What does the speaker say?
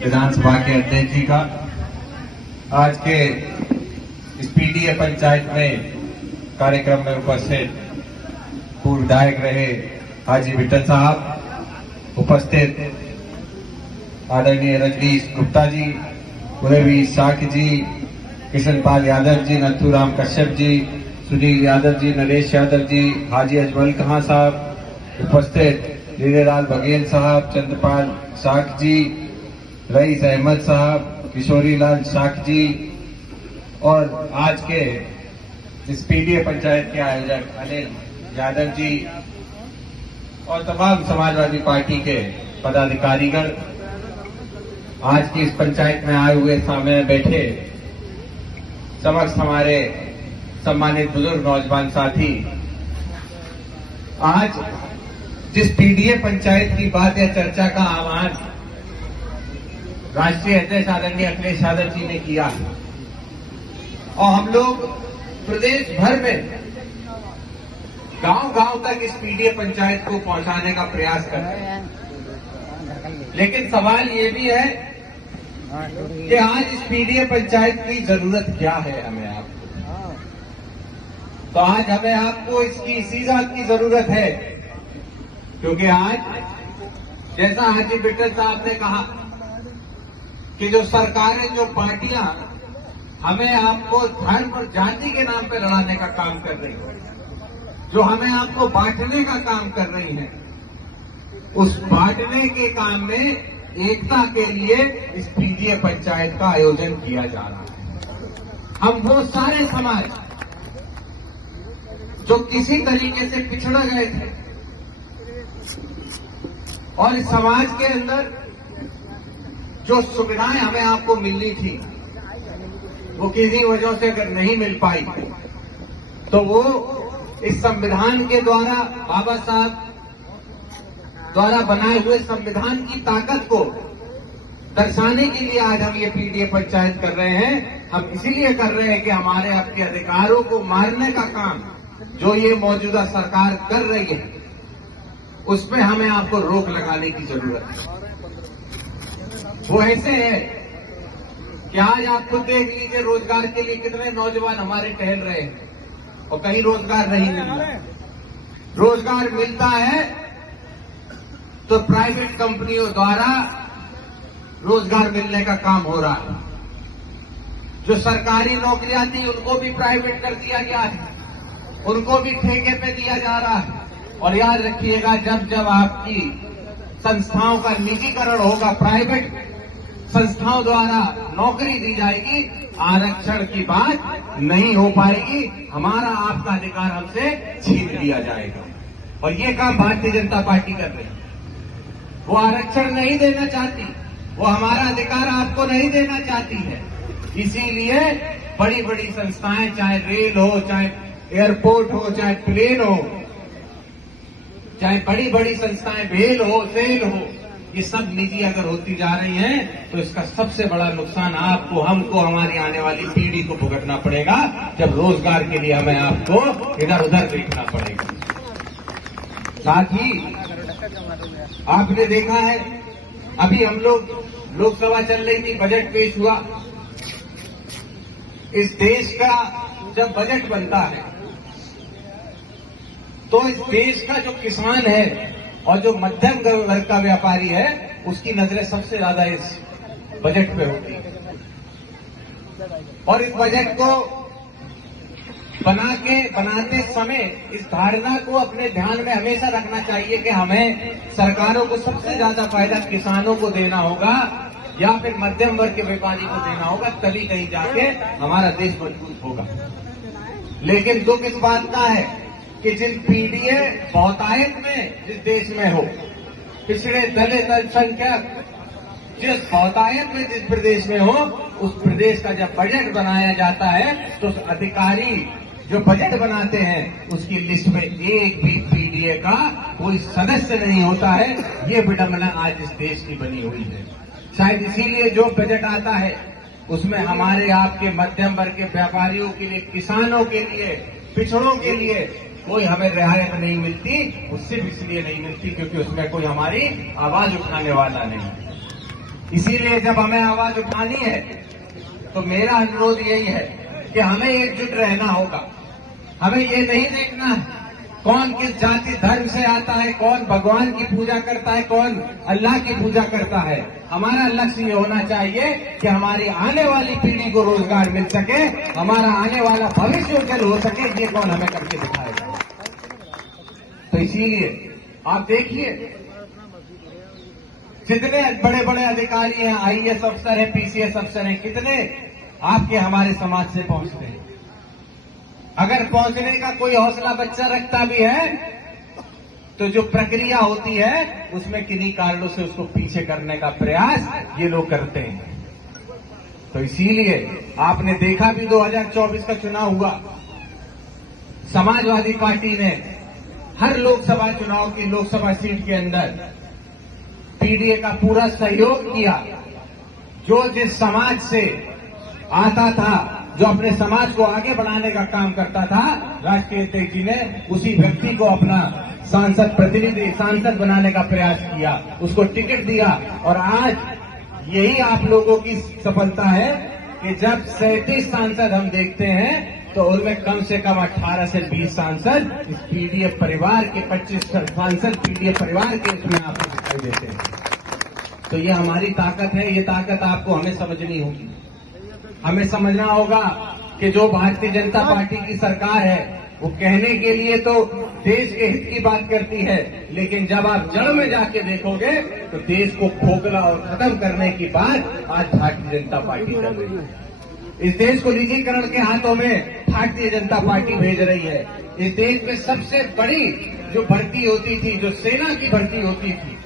विधानसभा के अध्यक्ष जी का, आज के इस पीडीए पंचायत में कार्यक्रम में उपस्थित पूर्व विधायक रहे हाजी विट्ठल साहब, उपस्थित आदरणीय रजनीश गुप्ता जी, उदयवीर शाक्य जी, किशनपाल यादव जी, नथुराम कश्यप जी, सुनील यादव जी, नरेश यादव जी, हाजी अजमल खां साहब, उपस्थित लीलेलाल बघेल साहब, चंद्रपाल शाक्य जी, रईस अहमद साहब, किशोरीलाल शाक्य जी और आज के इस पीडीए पंचायत के आयोजक अनिल यादव जी और तमाम समाजवादी पार्टी के पदाधिकारीगण, आज की इस पंचायत में आए हुए सामने बैठे समस्त हमारे सम्मानित बुजुर्ग नौजवान साथी, आज जिस पीडीए पंचायत की बात या चर्चा का आह्वान राष्ट्रीय अध्यक्ष आदरणीय अखिलेश यादव जी ने किया और हम लोग प्रदेश भर में गांव-गांव तक इस पीडीए पंचायत को पहुंचाने का प्रयास कर रहे हैं, लेकिन सवाल ये भी है कि आज इस पीडीए पंचायत की जरूरत क्या है हमें आपको। तो आज हमें आपको इसकी इसी बात की जरूरत है क्योंकि आज जैसा हाजी विट्ठल साहब ने कहा कि जो सरकारें, जो पार्टियां हमें आपको धर्म और जाति के नाम पर लड़ाने का काम कर रही है, जो हमें आपको बांटने का काम कर रही है, उस बांटने के काम में एकता के लिए इस पीडीए पंचायत का आयोजन किया जा रहा है। हम वो सारे समाज जो किसी तरीके से पिछड़ गए थे और इस समाज के अंदर जो सुविधाएं हमें आपको मिलनी थी वो किसी वजह से अगर नहीं मिल पाई तो वो इस संविधान के द्वारा, बाबा साहब द्वारा बनाए हुए संविधान की ताकत को दर्शाने के लिए आज हम ये पीडीए पंचायत कर रहे हैं। हम इसीलिए कर रहे हैं कि हमारे आपके अधिकारों को मारने का काम जो ये मौजूदा सरकार कर रही है उसमें हमें आपको रोक लगाने की जरूरत है। वो ऐसे है कि आज आप खुद देख लीजिए, रोजगार के लिए कितने नौजवान हमारे टहल रहे हैं और कहीं रोजगार नहीं मिल रहा। रोजगार मिलता है तो प्राइवेट कंपनियों द्वारा रोजगार मिलने का काम हो रहा है। जो सरकारी नौकरियां थी उनको भी प्राइवेट कर दिया गया है, उनको भी ठेके पे दिया जा रहा है। और याद रखिएगा, जब जब आपकी संस्थाओं का निजीकरण होगा, प्राइवेट संस्थाओं द्वारा नौकरी दी जाएगी, आरक्षण की बात नहीं हो पाएगी, हमारा आपका अधिकार हमसे छीन लिया जाएगा। और ये काम भारतीय जनता पार्टी कर रही है। वो आरक्षण नहीं देना चाहती, वो हमारा अधिकार आपको नहीं देना चाहती है। इसीलिए बड़ी बड़ी संस्थाएं, चाहे रेल हो, चाहे एयरपोर्ट हो, चाहे प्लेन हो, चाहे बड़ी बड़ी संस्थाएं भेल हो, सेल हो, ये सब निजी अगर होती जा रही हैं तो इसका सबसे बड़ा नुकसान आपको, हमको, हमारी आने वाली पीढ़ी को भुगतना पड़ेगा, जब रोजगार के लिए हमें आपको इधर उधर देखना पड़ेगा। साथ ही आपने देखा है, अभी हम लोग लोकसभा चल रही थी, बजट पेश हुआ। इस देश का जब बजट बनता है तो इस देश का जो किसान है और जो मध्यम वर्ग का व्यापारी है उसकी नजरें सबसे ज्यादा इस बजट पे होती है। और इस बजट को बनाते समय इस धारणा को अपने ध्यान में हमेशा रखना चाहिए कि हमें सरकारों को सबसे ज्यादा फायदा किसानों को देना होगा या फिर मध्यम वर्ग के व्यापारी को देना होगा, तभी कहीं जाके हमारा देश मजबूत होगा। लेकिन दुख इस बात का है कि जिन पीडीए बहुतायत में जिस देश में हो, पिछड़े दलित अल्पसंख्यक जिस बहुतायत में जिस प्रदेश में हो, उस प्रदेश का जब बजट बनाया जाता है तो उस अधिकारी जो बजट बनाते हैं उसकी लिस्ट में एक भी पीडीए का कोई सदस्य नहीं होता है। ये विडंबना आज इस देश की बनी हुई है। शायद इसीलिए जो बजट आता है उसमें हमारे आपके मध्यम वर्ग के व्यापारियों के लिए, किसानों के लिए, पिछड़ों के लिए कोई हमें रियायत नहीं मिलती। वो सिर्फ इसलिए नहीं मिलती क्योंकि उसमें कोई हमारी आवाज उठाने वाला नहीं है। इसीलिए जब हमें आवाज उठानी है तो मेरा अनुरोध यही है कि हमें एकजुट रहना होगा। हमें ये नहीं देखना है कौन किस जाति धर्म से आता है, कौन भगवान की पूजा करता है, कौन अल्लाह की पूजा करता है। हमारा लक्ष्य ये होना चाहिए कि हमारी आने वाली पीढ़ी को रोजगार मिल सके, हमारा आने वाला भविष्य उज्जवल हो सके, ये कौन हमें करके दिखाएगा। तो इसीलिए आप देखिए जितने बड़े बड़े अधिकारी हैं, आईएएस अफसर हैं, पीसीएस अफसर हैं, कितने आपके हमारे समाज से पहुंचते हैं। अगर पहुंचने का कोई हौसला बच्चा रखता भी है तो जो प्रक्रिया होती है उसमें किन्हीं कारणों से उसको पीछे करने का प्रयास ये लोग करते हैं। तो इसीलिए आपने देखा भी 2024 का चुनाव हुआ, समाजवादी पार्टी ने हर लोकसभा चुनाव की लोकसभा सीट के अंदर पीडीए का पूरा सहयोग किया। जो जिस समाज से आता था, जो अपने समाज को आगे बढ़ाने का काम करता था, राष्ट्रीय अध्यक्ष जी ने उसी व्यक्ति को अपना सांसद बनाने का प्रयास किया, उसको टिकट दिया। और आज यही आप लोगों की सफलता है कि जब 37 सांसद हम देखते हैं तो उनमें कम से कम 18 से 20 सांसद इस पीडीएफ परिवार के, 25 सांसद पीडीएफ परिवार के उसमें आपको दिखाई देते हैं। तो ये हमारी ताकत है, ये ताकत आपको हमें समझनी होगी। हमें समझना होगा कि जो भारतीय जनता पार्टी की सरकार है वो कहने के लिए तो देश के हित की बात करती है, लेकिन जब आप जड़ में जाके देखोगे तो देश को खोखला और खत्म करने की बात आज भारतीय जनता पार्टी कर रही है। इस देश को निजीकरण के हाथों में भारतीय जनता पार्टी भेज रही है। इस देश में सबसे बड़ी जो भर्ती होती थी, जो सेना की भर्ती होती थी,